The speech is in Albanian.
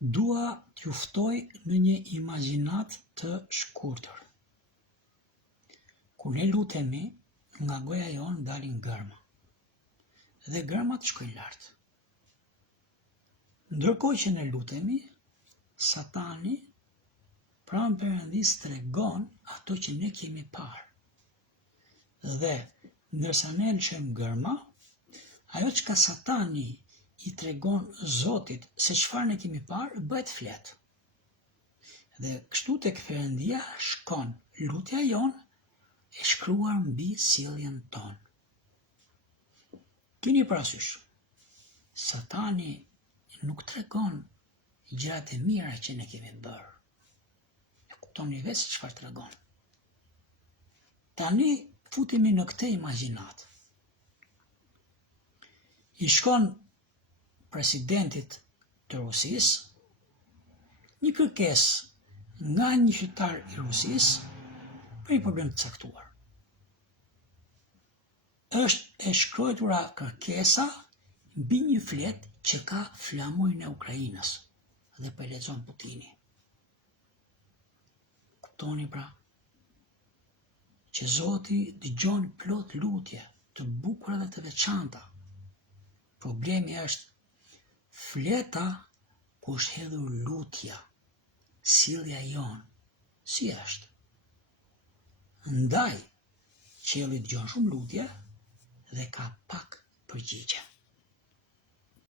Dua t'ju ftoj në një imagjinat të shkurtër. Kur ne lutemi, nga goja jonë dalin gërma. Dhe gërmat shkojnë lart. Ndërkohë që ne lutemi, Satani pranë Perëndis tregon ato që ne kemi parë. Dhe ndërsa ne lëshojmë gërma, ajo çka Satani i tregon Zotit se çfarë ne kemi parë bëhet flet. Dhe kështu tek Perëndia shkon lutja jonë e shkruar mbi sjelljen tonë. Keni parasysh, Satani nuk tregon gjërat e mira që ne kemi bërë. E kuptoni vetë se çfarë tregon. Tani futemi në këtë imagjinat. I shkon presidentit të Rusisë një kërkesë nga një qytetar i Rusisë për një problem të caktuar. Është e shkruara kërkesa mbi një flet që ka flamurin e Ukrainës dhe po e lexon Putini. Kuptoni pra që Zoti dëgjon plot lutje të bukura dhe të veçanta. Problemi është fleta ku është hedhur lutja, sjellja jonë, si është. Ndaj, qielli dëgjon shumë lutje dhe ka pak përgjigje.